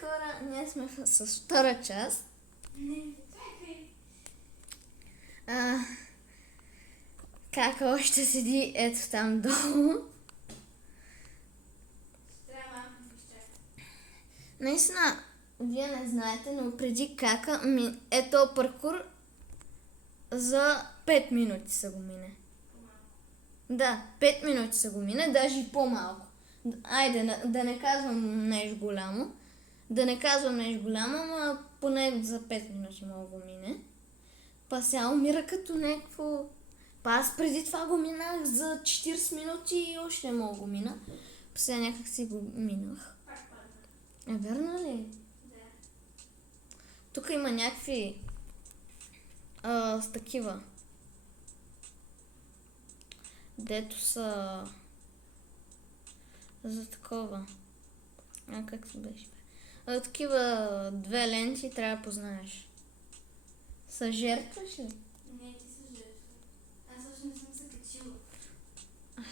Хора, ние сме с втора част. Как още седи ето там долу. Наистина, вие не знаете, но преди кака ето паркур за 5 минути са го мине. Да, 5 минути са го мине, даже и по-малко. Айде, да не казвам нещо голямо. Ама поне за 5 минути мога го мине. Па сега умира като някакво... Па аз преди това го минах за 40 минути и още не мога го мина. Па сега някак си го минах. Верно ли? Да. Тук има някакви... с такива... Дето са... За такова... как се беше? Такива 2 ленти трябва да познаеш. Съжертваш ли? Не, ти се жертва. Аз още не съм се качила.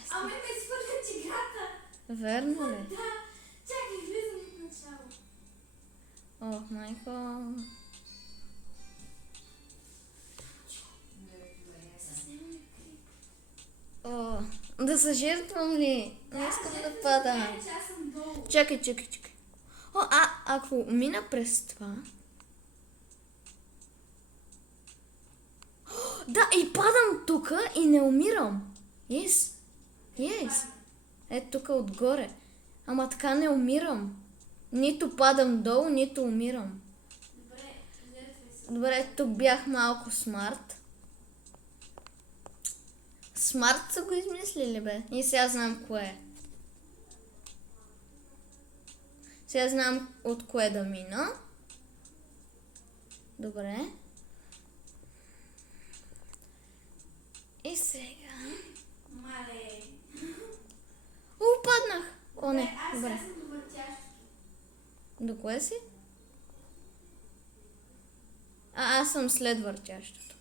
Ами ме свършат играта! Верно ли? Да! Чакай, влизам от начало. Ох, майко... Снимаме клип. О, да съжертвам ли? Не искам да падам. Не, че аз съм долу. Чакай. О, ако мина през това... Да, и падам тука и не умирам. Yes. Ето тук отгоре. Ама така не умирам. Нито падам долу, нито умирам. Добре, жертвай се. Добре, тук бях малко смарт. Смарт са го измислили, бе. И сега знам кое е. Сега знам от кое да мина. Добре. И сега... Мале. Паднах! О, не, Аз добре. съм до въртящото. До кое си? Аз съм след въртящото.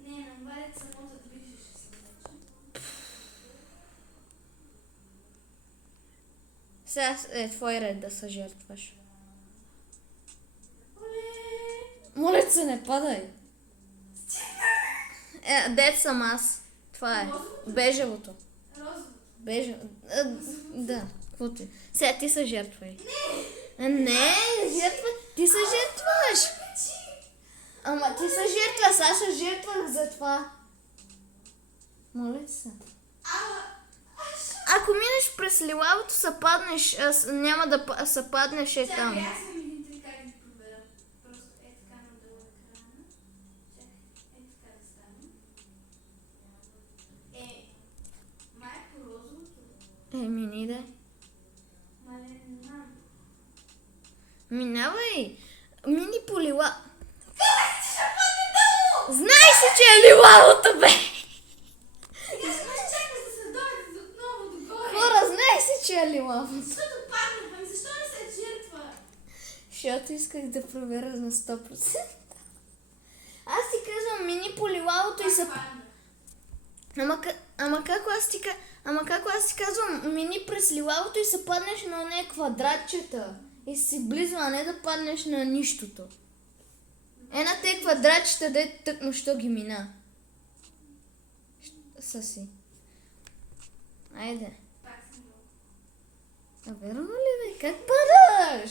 Не, намалят само да движиш се вече. Сега е твой ред да съжертваш. Оле! Моля се, не падай! Дет съм аз. Това е. Розовото? Бежевото. Розово. Да, каквото е. Сега ти съжертвай. Не, жертва. Ти съжертваш. Ама ти съжертваш, аз ще жертвах за това. Моля се. Ако минеш през лилавото, няма да се паднеш е там. Чакай, аз съм един трик, как да проверя. Просто е така надолу екрана. Чакай, е така да стане. Май по розовото. Мини да. Мале, не знам. Минавай. Мини по лила. Казах ти, ще падне долу! Знай си, че е лилавото, бе! Аз ме чакаш да се дойде отново догоре. Хора, знай си, че е лилавото. Защото падна, ами защо не се жертва? Защото исках да проверя на 100%. Аз ти казвам, мини по лилавото и са... Падна. Ама как аз ти казвам, мини през лилавото и се паднеш на оне квадратчета. И си близо, а не да паднеш на нищото. На те квадратчета, де тъкмо, що ги мина. Си. Айде. Пак съм долу. Верно ли, бе? Как падаш?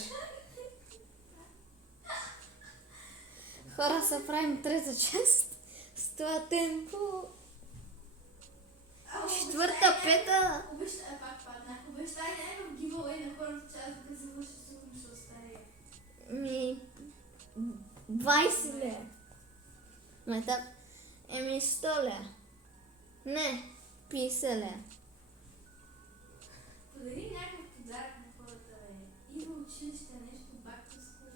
Хора, са правим трета част. С това темпо. Четвърта, пета. Пак паднах. Обещай някакъв гивъуей на хората, че аз да завърша сукъм ще остаря. 20 лея. Метап. 100 лея. Не, 50 лея. Подари някакъв подарък на хората, бе. Идва училище, нещо, back to school.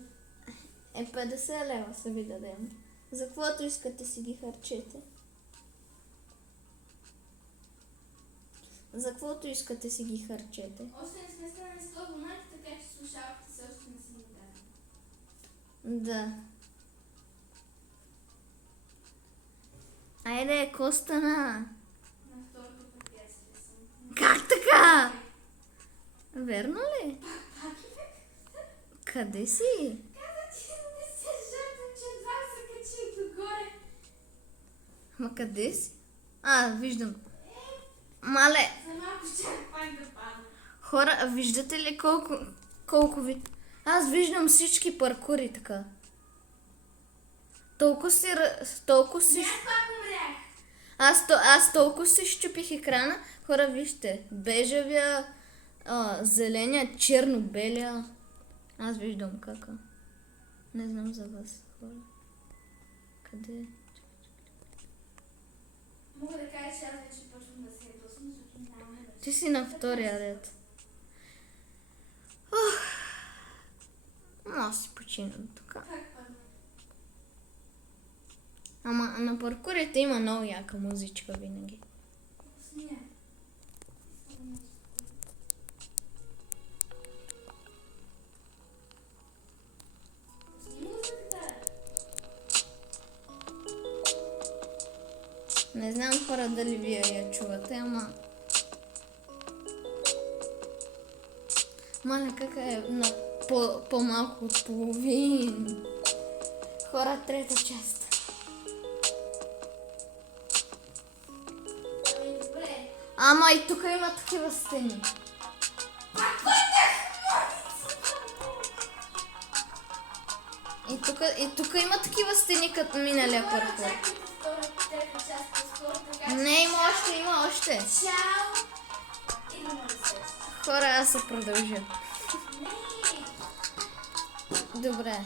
50 лева са ви дадем. За каквото искате си ги харчете. За каквото искате си ги харчете. Още не сме станали 100 абонати, така че слушалките се още не са ни дали. Да. Айде, Костана. На второто препятствие съм. Как така? Верно ли? Пак ли? Къде си? Каза, че не се жертва, че едва се качи догоре. Ма къде си? Виждам. Мале, За малко чак пак да падна. хора, виждате ли колко ви... Аз виждам всички паркури така. Толкова си... Аз пак умрях. Аз толкова си щупих екрана. Хора, вижте. Бежевия, зеления, черно-белия. Аз виждам кака. Не знам за вас, хора. Къде? Мога да кажа, че аз вече почвам да се ядосвам, защото нямаме да... Ти си на втория ред. Аз си починам тук. Как падна? Ама на паркурите има много яка музичка винаги. Пусни я. Пусни музиката. Не знам, хора, дали вие я чувате, ама... Маля, кака е на по-малко от половин. Хора, трета част. Ами добре. Ама и тук има такива стени. И тук има такива стени, като миналия Хора, паркур. чакайте втората, трета част по-скоро, така че... Не, има още. Чао! Идваме да се. Хора, аз се продължа. Не! Добре.